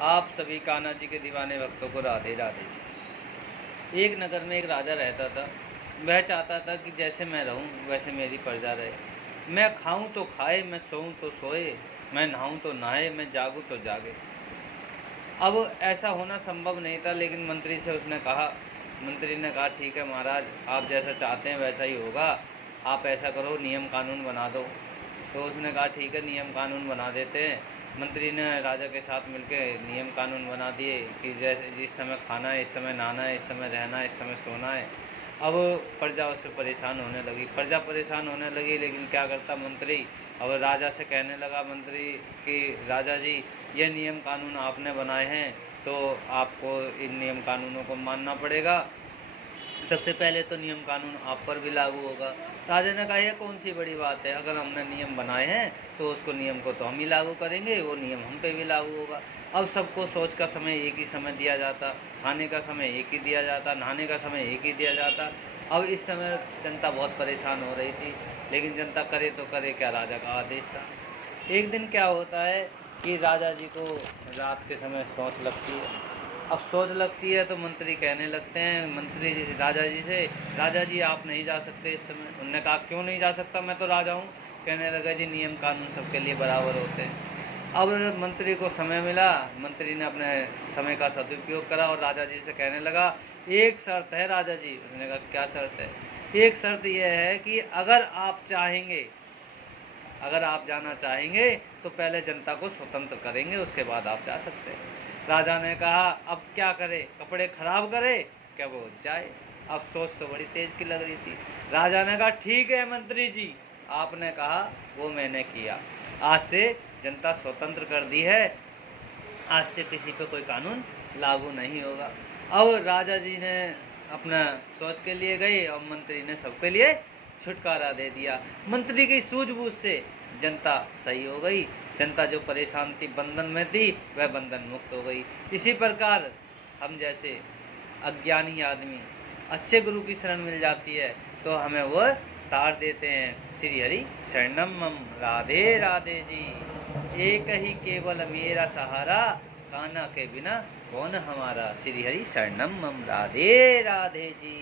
आप सभी कान्हा जी के दीवाने भक्तों को राधे राधे जी। एक नगर में एक राजा रहता था। वह चाहता था कि जैसे मैं रहूं वैसे मेरी प्रजा रहे। मैं खाऊं तो खाए, मैं सोऊं तो सोए, मैं नहाऊं तो नहाए, मैं जागूं तो जागे। अब ऐसा होना संभव नहीं था, लेकिन मंत्री से उसने कहा। मंत्री ने कहा ठीक है महाराज, आप जैसा चाहते हैं वैसा ही होगा। आप ऐसा करो, नियम कानून बना दो। तो उसने कहा ठीक है, नियम कानून बना देते हैं। मंत्री ने राजा के साथ मिलकर नियम कानून बना दिए कि जैसे जिस समय खाना है, इस समय नहाना है, इस समय रहना है, इस समय सोना है। अब प्रजा उससे परेशान होने लगी, प्रजा परेशान होने लगी, लेकिन क्या करता मंत्री। अब राजा से कहने लगा मंत्री कि राजा जी, ये नियम कानून आपने बनाए हैं तो आपको इन नियम कानूनों को मानना पड़ेगा। सबसे पहले तो नियम कानून आप पर भी लागू होगा। राजा ने कहा यह कौन सी बड़ी बात है, अगर हमने नियम बनाए हैं तो उसको नियम को तो हम ही लागू करेंगे, वो नियम हम पे भी लागू होगा। अब सबको सोच का समय एक ही समय दिया जाता, खाने का समय एक ही दिया जाता, नहाने का समय एक ही दिया जाता। अब इस समय जनता बहुत परेशान हो रही थी, लेकिन जनता करे तो करे क्या, राजा का आदेश था। एक दिन क्या होता है कि राजा जी को रात के समय सोच लगती है। अब सोच लगती है तो मंत्री कहने लगते हैं, मंत्री राजा जी से, राजा जी आप नहीं जा सकते इस समय। उन्होंने कहा क्यों नहीं जा सकता, मैं तो राजा हूँ। कहने लगा जी नियम कानून सबके लिए बराबर होते हैं। अब मंत्री को समय मिला, मंत्री ने अपने समय का सदुपयोग करा और राजा जी से कहने लगा एक शर्त है राजा जी। उसने कहा क्या शर्त है। एक शर्त यह है कि अगर आप चाहेंगे, अगर आप जाना चाहेंगे तो पहले जनता को स्वतंत्र करेंगे, उसके बाद आप जा सकते हैं। राजा ने कहा अब क्या करे, कपड़े खराब करे क्या वो जाए। अब सोच तो बड़ी तेज की लग रही थी। राजा ने कहा ठीक है मंत्री जी, आपने कहा वो मैंने किया। आज से जनता स्वतंत्र कर दी है, आज से किसी पे कोई कानून लागू नहीं होगा। अब राजा जी ने अपना सोच के लिए गए और मंत्री ने सबके लिए छुटकारा दे दिया। मंत्री की सूझबूझ से जनता सही हो गई। जनता जो परेशान थी, बंधन में थी, वह बंधन मुक्त हो गई। इसी प्रकार हम जैसे अज्ञानी आदमी अच्छे गुरु की शरण मिल जाती है तो हमें वह तार देते हैं। श्री हरि शरणम मम राधे राधे जी। एक ही केवल मेरा सहारा, कान्हा के बिना कौन हमारा। श्री हरि शरणम मम राधे राधे जी।